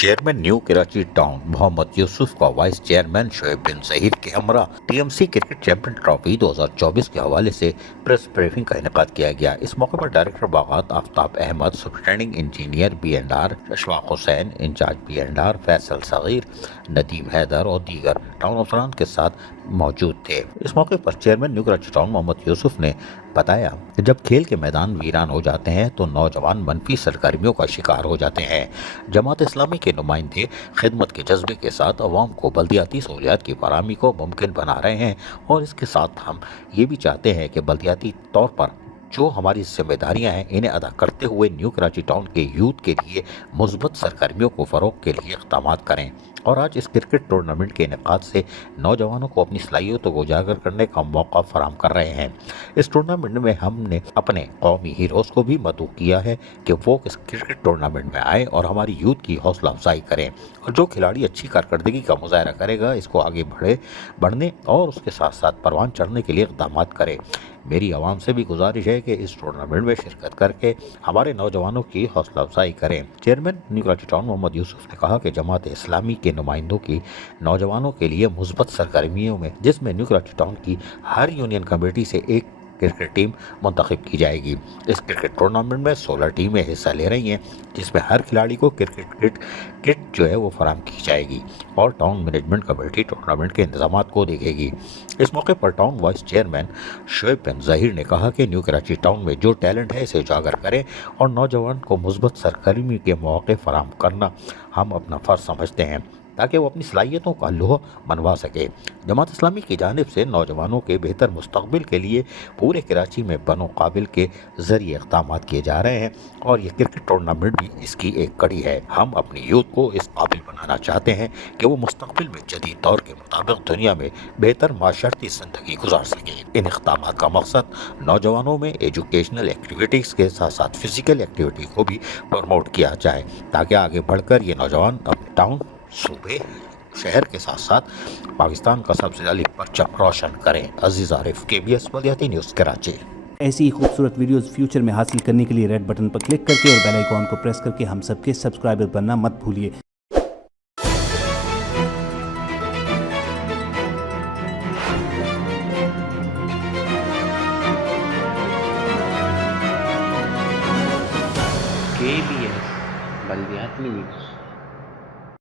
Chairman new Karachi town Mohammad Yusuf का vice chairman Shoaib bin Zaheer के हमरा टीएमसी क्रिकेट चैंपियन ट्रॉफी 2024 के हवाले से प्रेस ब्रीफिंग का इनेकाद किया गया। इस मौके पर डायरेक्टर बागात Aftab Ahmad, superintending engineer B&R Ashfaq Hussain, in charge B&R Faisal Sagheer, Nadeem Haider और दीगर टाउन अफसरान के साथ मौजूद थे। इस मौके पर chairman new Karachi town Mohammad Yusuf ने बताया कि जब खेल के मैदान वीरान हो जाते हैं तो नौजवान मनफी सरगर्मियों का शिकार हो जाते हैं। जमात इस्लामी के नुमाइंदे खिदमत के जज्बे के साथ अवाम को बल्दियाती सहूलियात की फराहमी को मुमकिन बना रहे हैं और इसके साथ हम ये भी चाहते हैं कि बल्दियाती तौर पर जो हमारी जिम्मेदारियां हैं इन्हें अदा करते हुए न्यू कराची टाउन के यूथ के लिए मुस्बत सरगर्मियों को फ़रोग के लिए इक़दाम करें। और आज इस क्रिकेट टूर्नामेंट के इनेकाद से नौजवानों को अपनी सलाहियतों को उजागर करने का मौका फराहम कर रहे हैं। इस टूर्नामेंट में हमने अपने कौमी हीरोज़ को भी मदऊ किया है कि वो इस क्रिकेट टूर्नामेंट में आए और हमारी यूथ की हौसला अफजाई करें और जो खिलाड़ी अच्छी कारकर्दगी का मुजाहरा करेगा इसको आगे बढ़ने और उसके साथ साथ परवान चढ़ने के लिए इक़दाम करें। मेरी आवाम से भी गुजारिश है कि इस टूर्नामेंट में शिरकत करके हमारे नौजवानों की हौसला अफजाई करें। Chairman new Karachi town Mohammad Yusuf ने कहा कि जमात इस्लामी के नुमाइंदों की नौजवानों के लिए मुस्बत सरगर्मियों में, जिसमें न्यू कराची टाउन की हर यूनियन कमेटी से एक क्रिकेट टीम मुंतखब की जाएगी। इस क्रिकेट टूर्नामेंट में 16 टीमें हिस्सा ले रही हैं, जिसमें हर खिलाड़ी को क्रिकेट किट जो है वो फराहम की जाएगी और टाउन मैनेजमेंट कमेटी टूर्नामेंट के इंतजाम को देखेगी। इस मौके पर town vice chairman Shoaib bin Zaheer ने कहा कि न्यू कराची टाउन में जो टैलेंट है इसे उजागर करें और नौजवान को मुस्बत सरगर्मी के मौके फराहम करना हम अपना फ़र्ज समझते हैं ताकि वो अपनी सलाहियतों का लोहा मनवा सके। जमात इस्लामी की जानिब से नौजवानों के बेहतर मुस्तकबिल के लिए पूरे कराची में बनो काबिल के ज़रिए इक़दाम किए जा रहे हैं और ये क्रिकेट टूर्नामेंट भी इसकी एक कड़ी है। हम अपनी यूथ को इस काबिल बनाना चाहते हैं कि वो मुस्तकबिल में जदीद दौर के मुताबिक दुनिया में बेहतर माशरती ज़िंदगी गुजार सके। इन इक़दाम का मकसद नौजवानों में एजुकेशनल एक्टिविटीज़ के साथ साथ फ़िज़िकल एक्टिविटी को भी प्रमोट किया जाए ताकि आगे बढ़कर ये नौजवान अपने टाउन, सूबे, शहर के साथ साथ पाकिस्तान का सबसे अली परचम रोशन करें। अजीज आरिफ, KBS बल्दियाती न्यूज़ कराची। ऐसी ही खूबसूरत वीडियोस फ्यूचर में हासिल करने के लिए रेड बटन पर क्लिक करके और बेल आइकॉन को प्रेस करके हम सबके सब्सक्राइबर बनना मत भूलिए। KBS बल्दियाती न्यूज़।